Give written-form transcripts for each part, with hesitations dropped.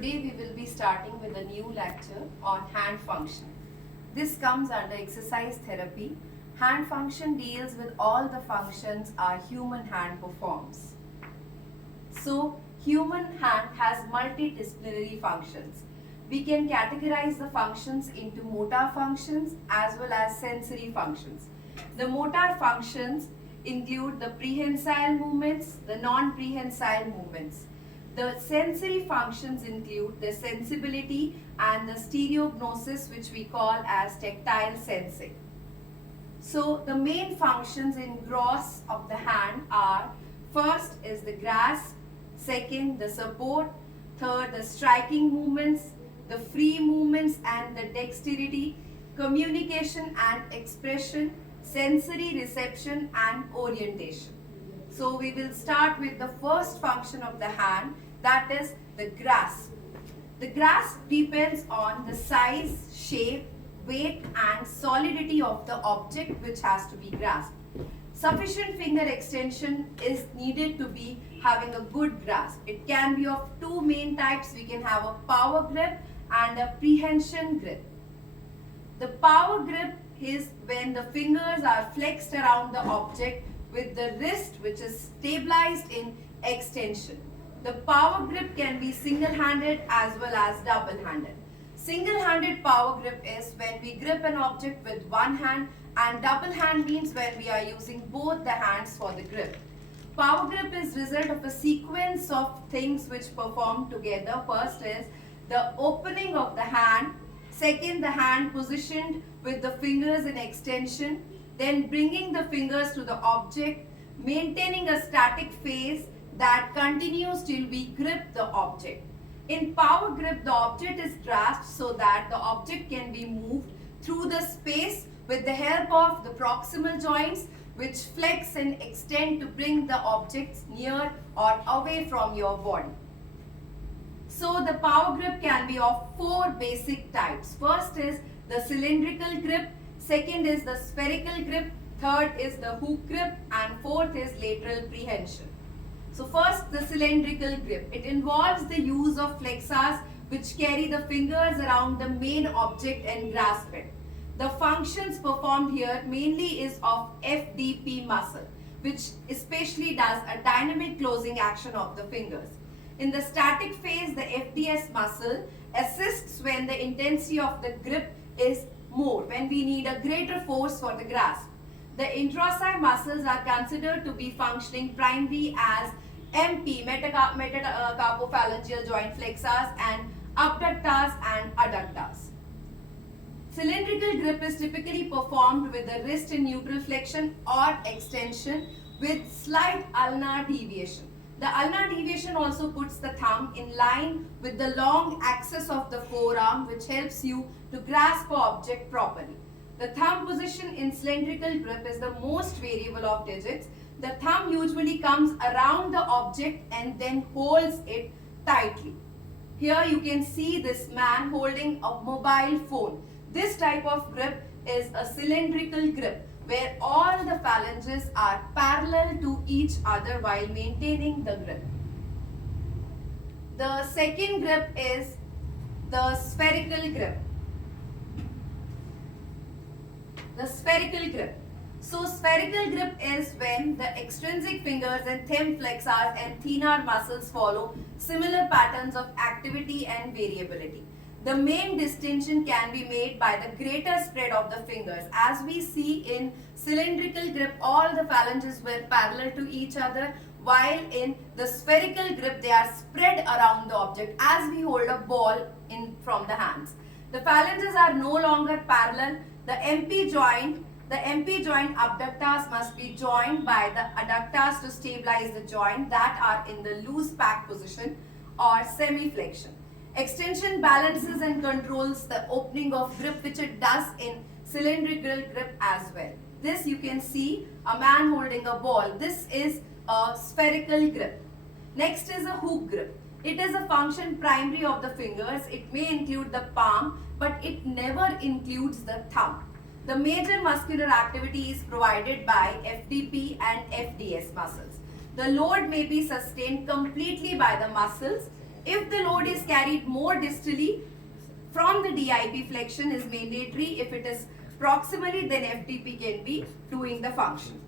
Today we will be starting with a new lecture on hand function. This comes under exercise therapy. Hand function deals with all the functions our human hand performs. So, human hand has multidisciplinary functions. We can categorize the functions into motor functions as well as sensory functions. The motor functions include the prehensile movements, the non-prehensile movements. The sensory functions include the sensibility and the stereognosis, which we call as tactile sensing. So the main functions in gross of the hand are: first is the grasp, second the support, third the striking movements, the free movements and the dexterity, communication and expression, sensory reception and orientation. So we will start with the first function of the hand, that is the grasp. The grasp depends on the size, shape, weight and solidity of the object which has to be grasped. Sufficient finger extension is needed to be having a good grasp. It can be of two main types. We can have a power grip and a prehension grip. The power grip is when the fingers are flexed around the object with the wrist which is stabilized in extension. The power grip can be single-handed as well as double-handed. Single-handed power grip is when we grip an object with one hand, and double hand means when we are using both the hands for the grip. Power grip is result of a sequence of things which perform together. First is the opening of the hand, second the hand positioned with the fingers in extension, then bringing the fingers to the object, maintaining a static phase that continues till we grip the object. In power grip, the object is grasped so that the object can be moved through the space with the help of the proximal joints which flex and extend to bring the objects near or away from your body. So the power grip can be of four basic types. First is the cylindrical grip, second is the spherical grip, third is the hook grip and fourth is lateral prehension. So first the cylindrical grip. It involves the use of flexors which carry the fingers around the main object and grasp it. The functions performed here mainly is of FDP muscle, which especially does a dynamic closing action of the fingers. In the static phase, the FDS muscle assists when the intensity of the grip is more, when we need a greater force for the grasp. The intrasi muscles are considered to be functioning primarily as MP, metacarpophalangeal joint flexors, and abductors and adductors. Cylindrical grip is typically performed with the wrist in neutral flexion or extension with slight ulnar deviation. The ulnar deviation also puts the thumb in line with the long axis of the forearm, which helps you to grasp the object properly. The thumb position in cylindrical grip is the most variable of digits. The thumb usually comes around the object and then holds it tightly. Here you can see this man holding a mobile phone. This type of grip is a cylindrical grip where all the phalanges are parallel to each other while maintaining the grip. The second grip is the spherical grip. The spherical grip. So spherical grip is when the extrinsic fingers and thumb flexors and thenar muscles follow similar patterns of activity and variability. The main distinction can be made by the greater spread of the fingers. As we see in cylindrical grip, all the phalanges were parallel to each other, while in the spherical grip they are spread around the object as we hold a ball in from the hands. The phalanges are no longer parallel. The MP joint abductors must be joined by the adductors to stabilize the joint that are in the loose pack position or semi-flexion. Extension balances and controls the opening of grip, which it does in cylindrical grip as well. This you can see a man holding a ball. This is a spherical grip. Next is a hook grip. It is a function primary of the fingers. It may include the palm, but it never includes the thumb. The major muscular activity is provided by FDP and FDS muscles. The load may be sustained completely by the muscles. If the load is carried more distally from the DIP, flexion is mandatory. If it is proximally, then FTP can be doing the function.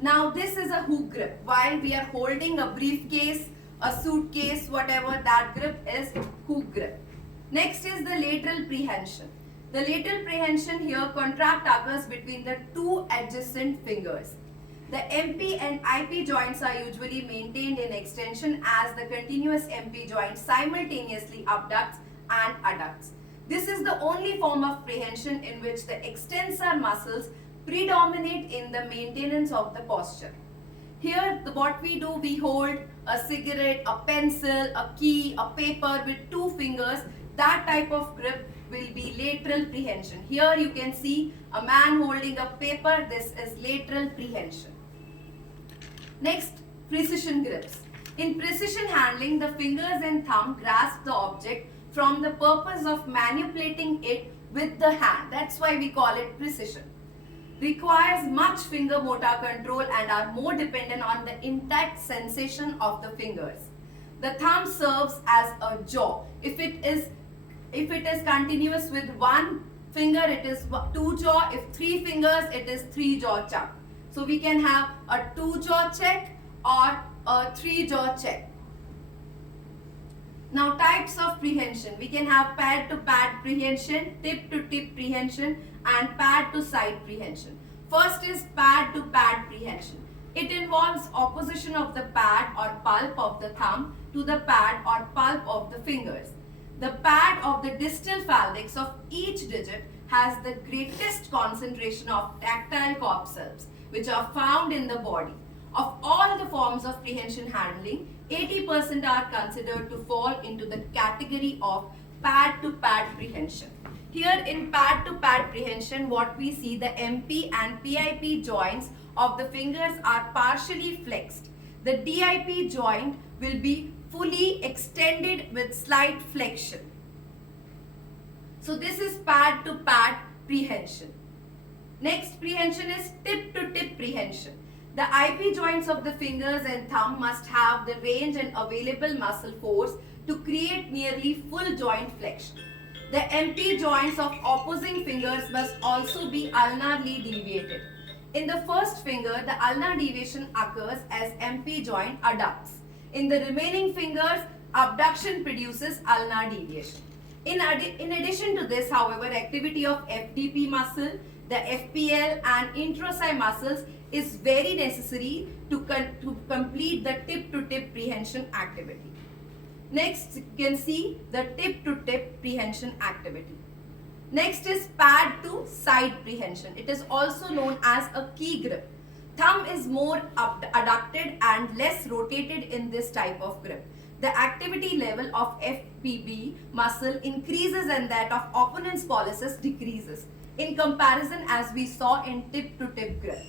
Now this is a hook grip. While we are holding a briefcase, a suitcase, whatever, that grip is hook grip. Next is the lateral prehension. The lateral prehension here contract occurs between the two adjacent fingers. The MP and IP joints are usually maintained in extension as the continuous MP joint simultaneously abducts and adducts. This is the only form of prehension in which the extensor muscles predominate in the maintenance of the posture. Here, what we do, we hold a cigarette, a pencil, a key, a paper with two fingers. That type of grip will be lateral prehension. Here you can see a man holding a paper. This is lateral prehension. Next, precision grips. In precision handling, the fingers and thumb grasp the object from the purpose of manipulating it with the hand. That's why we call it precision. Requires much finger motor control and are more dependent on the intact sensation of the fingers. The thumb serves as a jaw. If it is continuous with one finger, it is two jaw. If three fingers, it is three jaw chuck. So we can have a two jaw check or a three jaw check. Now types of prehension. We can have pad to pad prehension, tip to tip prehension and pad to side prehension. First is pad to pad prehension. It involves opposition of the pad or pulp of the thumb to the pad or pulp of the fingers. The pad of the distal phalanx of each digit has the greatest concentration of tactile corpuscles which are found in the body. Of all the forms of prehension handling, 80% are considered to fall into the category of pad to pad prehension. Here in pad to pad prehension, what we see, the MP and PIP joints of the fingers are partially flexed. The DIP joint will be fully extended with slight flexion. So this is pad to pad prehension. Next prehension is tip to tip prehension. The IP joints of the fingers and thumb must have the range and available muscle force to create nearly full joint flexion. The MP joints of opposing fingers must also be ulnarly deviated. In the first finger, the ulnar deviation occurs as MP joint adducts. In the remaining fingers, abduction produces ulnar deviation. In addition to this, however, activity of FDP muscle, the FPL and introsci muscles is very necessary to complete the tip-to-tip prehension activity. Next, you can see the tip-to-tip prehension activity. Next is pad to side prehension. It is also known as a key grip. Thumb is more adducted and less rotated in this type of grip. The activity level of FPB muscle increases and that of opponent's pollicis decreases in comparison as we saw in tip-to-tip grip.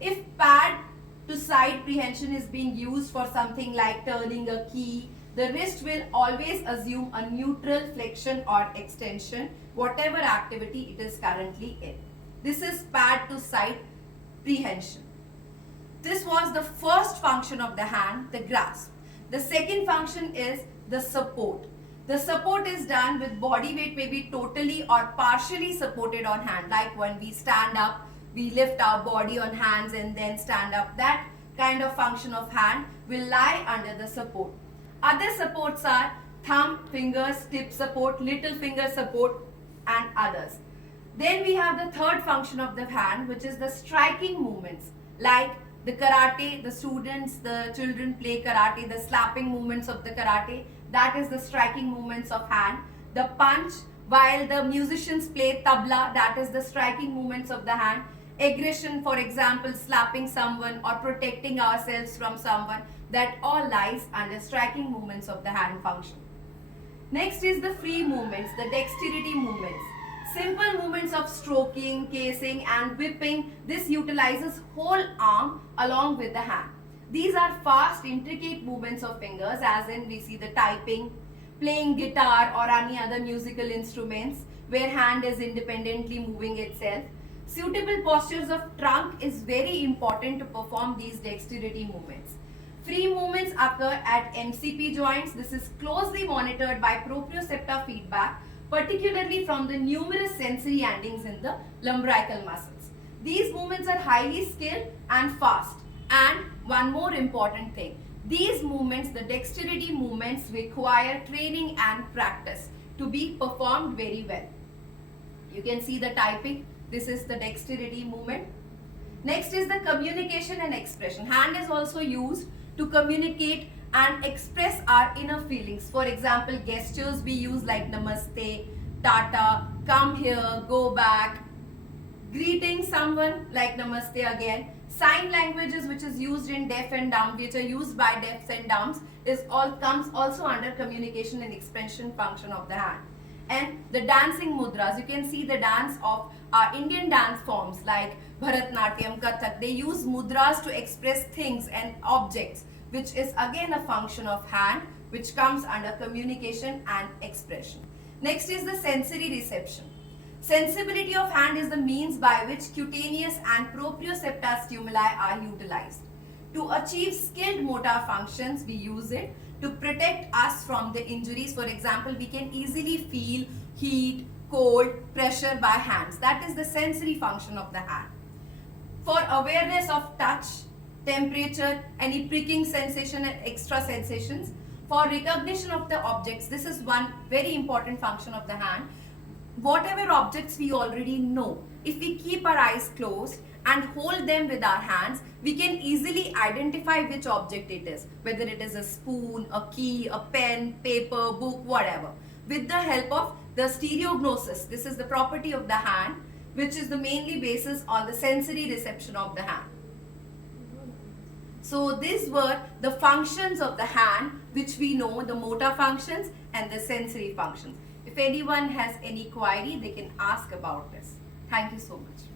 If pad to side prehension is being used for something like turning a key, the wrist will always assume a neutral flexion or extension, whatever activity it is currently in. This is pad to side prehension. This was the first function of the hand, the grasp. The second function is the support. The support is done with body weight may be totally or partially supported on hand. Like when we stand up, we lift our body on hands and then stand up. That kind of function of hand will lie under the support. Other supports are thumb, fingers, tip support, little finger support and others. Then we have the third function of the hand, which is the striking movements. Like the karate, the students, the children play karate, the slapping movements of the karate, that is the striking movements of hand. The punch, while the musicians play tabla, that is the striking movements of the hand. Aggression, for example, slapping someone or protecting ourselves from someone, that all lies under striking movements of the hand function. Next is the free movements, the dexterity movements. Simple movements of stroking, casing and whipping, this utilizes whole arm along with the hand. These are fast, intricate movements of fingers, as in we see the typing, playing guitar or any other musical instruments where hand is independently moving itself. Suitable postures of trunk is very important to perform these dexterity movements. Free movements occur at MCP joints. This is closely monitored by proprioceptor feedback, particularly from the numerous sensory endings in the lumbrical muscles. These movements are highly skilled and fast. And one more important thing, these movements, the dexterity movements, require training and practice to be performed very well. You can see the typing. This is the dexterity movement. Next is the communication and expression. Hand is also used to communicate and express our inner feelings. For example, gestures we use like namaste, tata, come here, go back, greeting someone like namaste again. Sign languages which is used in deaf and dumb, which are used by deafs and dumbs, comes also under communication and expression function of the hand. And the dancing mudras, you can see the dance of our Indian dance forms like Bharatnatyam, Kathak. They use mudras to express things and objects, which is again a function of hand, which comes under communication and expression. Next is the sensory reception. Sensibility of hand is the means by which cutaneous and proprioceptor stimuli are utilized. To achieve skilled motor functions, we use it to protect us from the injuries. For example, we can easily feel heat, cold, pressure by hands. That is the sensory function of the hand. For awareness of touch, temperature, any pricking sensation and extra sensations. For recognition of the objects, this is one very important function of the hand. Whatever objects we already know, if we keep our eyes closed and hold them with our hands, we can easily identify which object it is, whether it is a spoon, a key, a pen, paper, book, whatever. With the help of the stereognosis, this is the property of the hand, which is the mainly basis on the sensory reception of the hand. So these were the functions of the hand, which we know, the motor functions and the sensory functions. If anyone has any query, they can ask about this. Thank you so much.